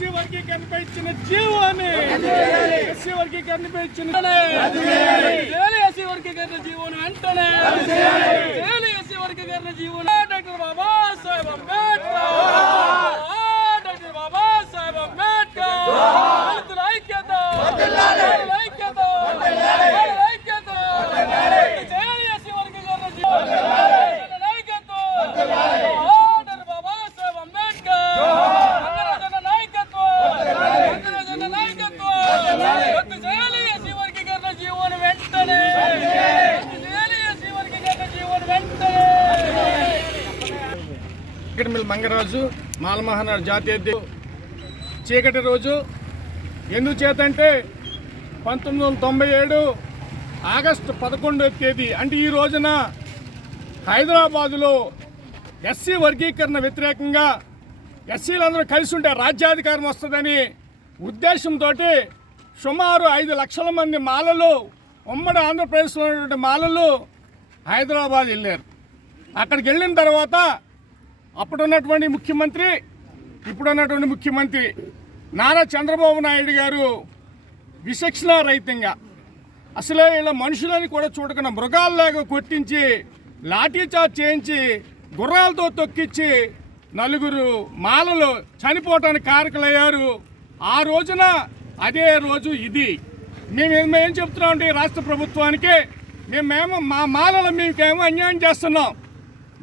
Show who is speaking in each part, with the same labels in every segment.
Speaker 1: SC వర్గీకరణపై ఇచ్చిన జీవోని. SC వర్గీకరణపై ఇచ్చిన
Speaker 2: ఎస్సీ వర్గీకరణ జీవోని వెంటనే ఎస్సీ వర్గీకరణ జీవోని.
Speaker 1: చీకటిమిల్ మంగరాజు మాలమహనాడు జాతీయ చీకటి రోజు ఎందుచేతంటే పంతొమ్మిది వందల తొంభై ఏడు ఆగస్టు పదకొండవ తేదీ అంటే ఈ రోజున హైదరాబాదులో ఎస్సీ వర్గీకరణ వ్యతిరేకంగా ఎస్సీలందరూ కలిసి ఉంటే రాజ్యాధికారం వస్తుందని ఉద్దేశంతో సుమారు ఐదు లక్షల మంది మాలలు ఉమ్మడి ఆంధ్రప్రదేశ్లో ఉన్నటువంటి మాలలు హైదరాబాద్ వెళ్ళారు. అక్కడికి వెళ్ళిన తర్వాత అప్పుడున్నటువంటి ముఖ్యమంత్రి ఇప్పుడున్నటువంటి ముఖ్యమంత్రి నారా చంద్రబాబు నాయుడు గారు విచక్షణ రహితంగా అసలే ఇలా మనుషులని కూడా చూడకుండా మృగాల్లాగా కొట్టించి లాఠీ చార్జ్ చేయించి గుర్రాలతో తొక్కించి నలుగురు మాలలు చనిపోవటానికి కారకులయ్యారు. ఆ రోజున అదే రోజు ఇది. మేము ఏం చెప్తున్నామంటే రాష్ట్ర ప్రభుత్వానికి? మేమేమో మా మాలలు మీకేమో అన్యాయం చేస్తున్నాం.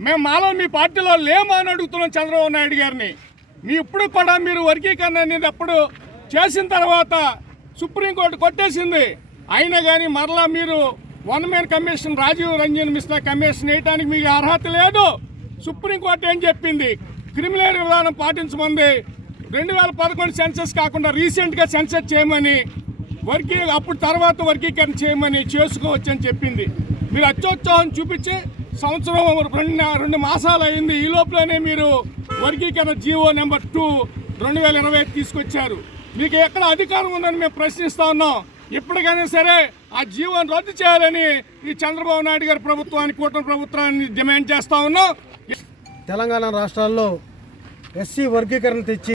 Speaker 1: మేము మాలో మీ పార్టీలో లేము అని అడుగుతున్నాం చంద్రబాబు నాయుడు గారిని. మీ ఇప్పుడు కూడా మీరు వర్గీకరణ అనేది అప్పుడు చేసిన తర్వాత సుప్రీంకోర్టు కొట్టేసింది. అయినా కానీ మరలా మీరు one man commission Rajiv Ranjan Mishra commission వేయడానికి మీకు అర్హత లేదు. సుప్రీంకోర్టు ఏం చెప్పింది? క్రిమినల్ విధానం పాటించమంది. రెండు వేల పదకొండు సెన్సస్ కాకుండా రీసెంట్గా సెన్సెస్ చేయమని వర్గీ అప్పుడు తర్వాత వర్గీకరణ చేయమని చేసుకోవచ్చని చెప్పింది. మీరు అత్యోత్సాహం చూపించి సంవత్సరం రెండు రెండు మాసాలు అయింది. ఈ లోపలనే మీరు వర్గీకరణ జీవో నెంబర్ టూ రెండు వేల ఇరవై తీసుకొచ్చారు. మీకు ఎక్కడ అధికారం ఉందని మేము ప్రశ్నిస్తా ఉన్నాం. ఇప్పటికైనా సరే ఆ జీవోని రద్దు చేయాలని ఈ చంద్రబాబు నాయుడు గారి ప్రభుత్వానికి కూటమి ప్రభుత్వాన్ని డిమాండ్ చేస్తా ఉన్నాం.
Speaker 3: తెలంగాణ రాష్ట్రాల్లో ఎస్సీ వర్గీకరణ తెచ్చి